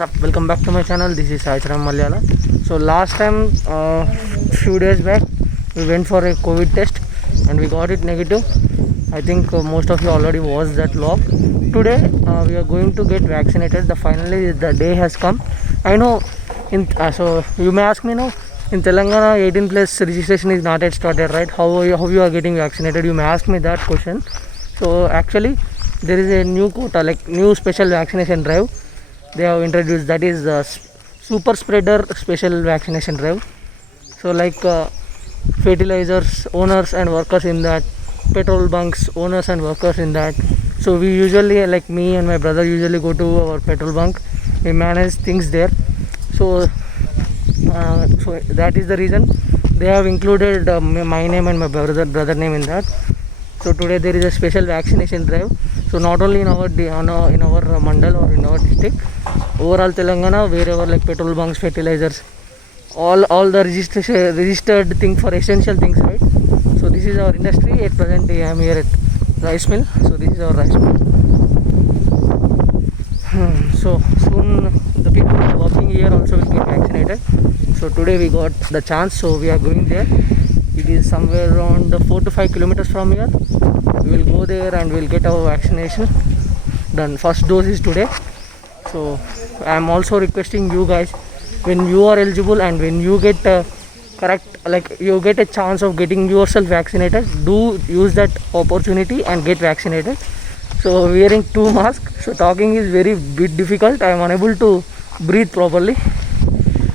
what's up, welcome back to my channel. This is Saicharam Malyala. So last time, few days back, we went for a COVID test and we got it negative. I think most of you already watched that vlog. Today we are going to get vaccinated. Finally the day has come. I know so you may ask me now, in Telangana 18 plus registration is not yet started, right? How you are getting vaccinated? You may ask me that question. So actually there is a new quota, like new special vaccination drive they have introduced, that is super spreader special vaccination drive. So like fertilizers owners and workers in that, petrol bunks owners and workers in that. So we usually, like me and my brother, usually go to our petrol bunk, we manage things there. So that is the reason they have included my name and my brother name in that. So today there is a special vaccination drive. So not only in our mandal or in our district, overall Telangana, wherever like petrol bunks, fertilizers, all the registered thing for essential things, right? So this is our industry. At present I am here at rice mill. So this is our rice mill. So soon the people who are working here also will get vaccinated. So today we got the chance, so we are going there. It is somewhere around 4 to 5 kilometers from here. We will go there and we will get our vaccination done. First dose is today. So I am also requesting you guys, when you are eligible and when you get you get a chance of getting yourself vaccinated, do use that opportunity and get vaccinated. So wearing 2 masks, so talking is very bit difficult. I am unable to breathe properly.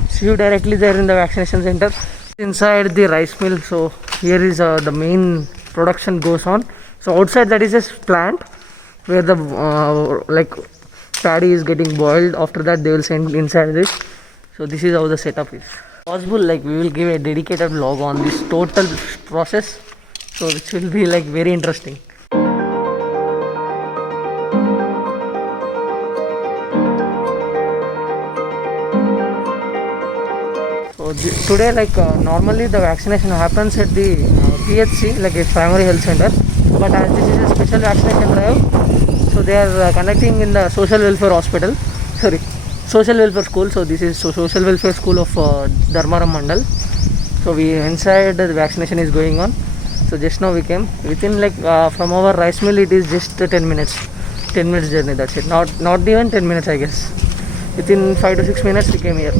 See you directly there in the vaccination center inside the rice mill. So here is the main production goes on. So outside that is a plant where the paddy is getting boiled. After that they will send inside this. So this is how the setup is. Possible, like we will give a dedicated vlog on this total process, so which will be like very interesting. So today, normally the vaccination happens at the PHC, like a primary health center, but as this is a special vaccination drive, so they are conducting in the social welfare school. So this is social welfare school of Dharmaram Mandal. So we inside the vaccination is going on. So just now we came within from our rice mill, it is just 10 minutes journey, that's it. Not even 10 minutes, I guess. Within 5 to 6 minutes we came here.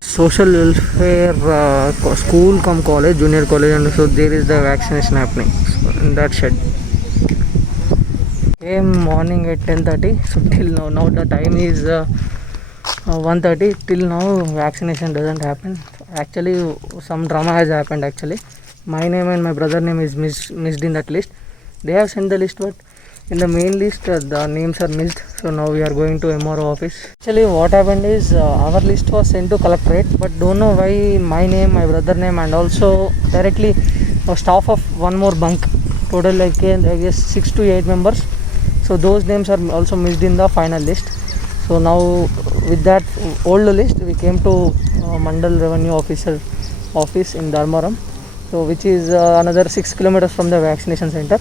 Social welfare school come college, junior college, and so there is the vaccination happening in that shed. Came morning at 10:30. So till now the time is 1:30. Till now vaccination doesn't happen. Actually some drama has happened. Actually my name and my brother name is missed in that list. They have sent the list, but in the main list the names are missed. So now we are going to MRO office. Actually what happened is our list was sent to collectorate, but don't know why my name, my brother name, and also directly a staff of one more bunk, total I guess 6 to 8 members. So those names are also missed in the final list. So now with that old list we came to Mandal Revenue Officer office in Dharmaram, so which is another 6 kilometers from the vaccination center.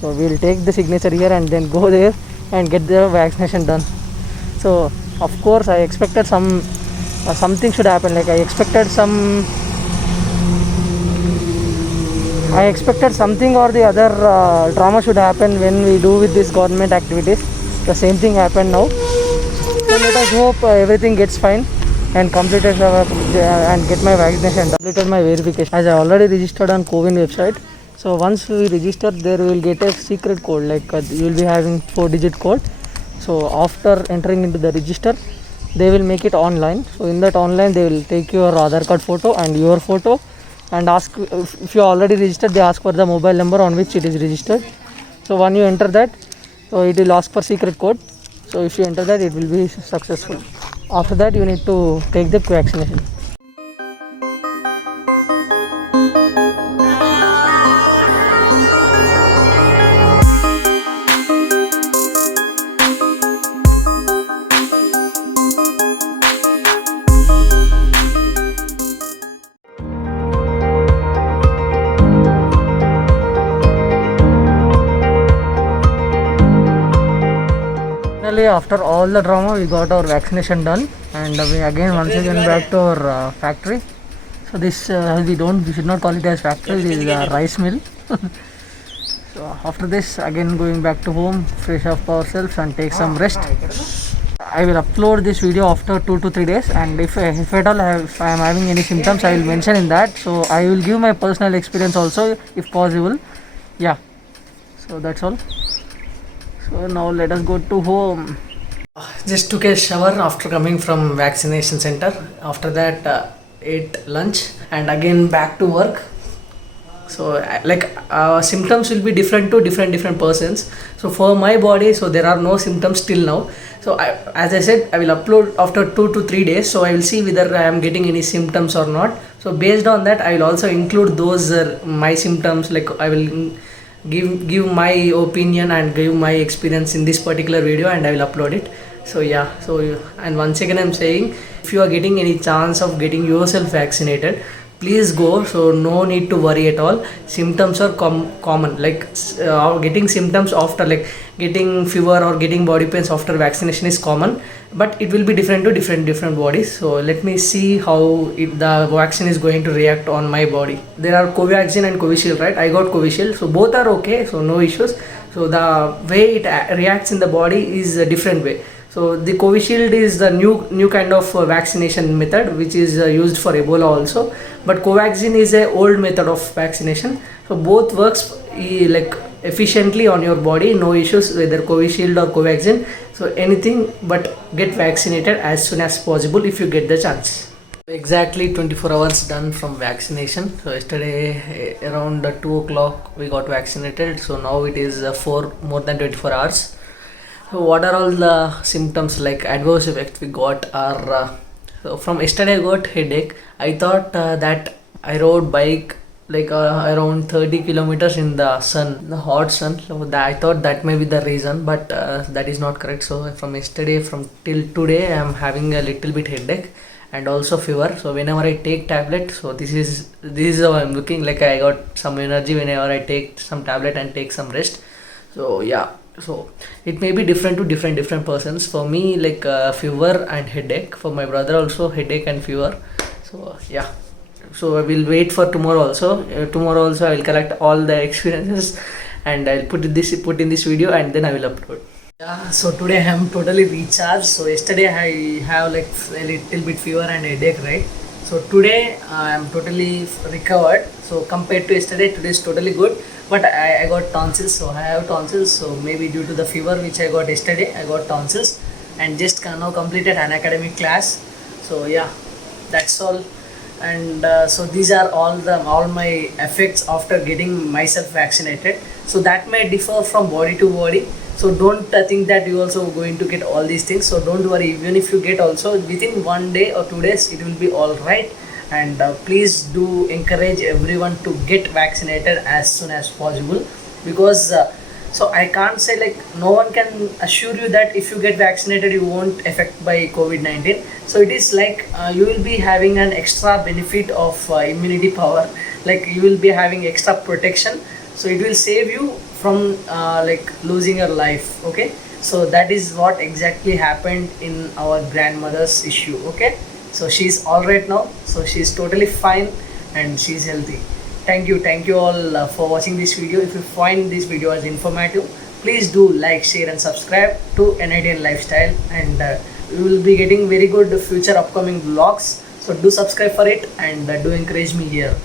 So we will take the signature here and then go there and get the vaccination done. So of course I expected something should happen. Like I expected something or the other drama should happen when we do with this government activities. The same thing happened now. So let us hope everything gets fine and completed and get my vaccination, completed my verification. As I already registered on CoWIN website. So once we register, there we will get a secret code, you will be having 4-digit code. So after entering into the register, they will make it online. So in that online they will take your Aadhaar card photo and your photo and ask if you are already registered. They ask for the mobile number on which it is registered. So when you enter that, so it will ask for secret code. So if you enter that, it will be successful. After that you need to take the vaccination. finally, after all the drama, we got our vaccination done, and we again once again back to our factory. So this we should not call it as factory. This is a rice mill. So after this, again going back to home, fresh up ourselves and take some rest. I will upload this video after 2 to 3 days, and if at all if I am having any symptoms, I will mention in that. So I will give my personal experience also if possible. Yeah. So that's all. So now let us go to home. Just took a shower after coming from vaccination center. After that, ate lunch and again back to work. So symptoms will be different to different persons. So for my body, so there are no symptoms till now. So as I said, I will upload after 2 to 3 days. So I will see whether I am getting any symptoms or not. So based on that, I will also include those my symptoms. Like I will give my opinion and give my experience in this particular video, and I will upload it. So yeah, and once again I'm saying, if you are getting any chance of getting yourself vaccinated, please go. So no need to worry at all. Symptoms are common, like getting symptoms after, like getting fever or getting body pains after vaccination is common, but it will be different to different bodies. So let me see how the vaccine is going to react on my body. There are Covaxin and Covishield, right? I got Covishield, so both are okay, so no issues. So the way it reacts in the body is a different way. So the Covishield is the new kind of vaccination method, which is used for Ebola also. But Covaxin is a old method of vaccination. So both works like efficiently on your body, no issues whether Covishield or Covaxin. So anything but get vaccinated as soon as possible if you get the chance. Exactly 24 hours done from vaccination. So yesterday around 2 o'clock we got vaccinated. So now it is more than 24 hours. So what are all the symptoms, like adverse effects we got are so from yesterday I got headache. I thought that I rode bike like around 30 kilometers in the sun, the hot sun. So I thought that may be the reason, but that is not correct. So from yesterday till today I am having a little bit headache and also fever. So whenever I take tablet, so this is how I'm looking, like I got some energy whenever I take some tablet and take some rest. So yeah, so it may be different to different persons. For me, like fever and headache. For my brother also headache and fever. So yeah, so I will wait for tomorrow also. Tomorrow also I will collect all the experiences and I'll put in this video, and then I will upload. Yeah, so today I am totally recharged. So yesterday I have like a little bit fever and headache, right? So today I am totally recovered. So compared to yesterday, today is totally good. But I got tonsils, so I have tonsils. So maybe due to the fever which I got yesterday, I got tonsils, and just now completed an academic class. So yeah, that's all. And so these are all my effects after getting myself vaccinated. So that may differ from body to body. So don't think that you also going to get all these things. So don't worry, even if you get also within 1 day or 2 days, it will be all right. And please do encourage everyone to get vaccinated as soon as possible, because so I can't say, like, no one can assure you that if you get vaccinated you won't affect by COVID-19. So it is like you will be having an extra benefit of immunity power, like you will be having extra protection. So it will save you from like losing your life. Okay, so that is what exactly happened in our grandmother's issue. Okay, so she's all right now, so she's totally fine and she's healthy. Thank you all for watching this video. If you find this video as informative, please do like, share and subscribe to NITN Lifestyle, and we will be getting very good future upcoming vlogs. So do subscribe for it, and do encourage me here.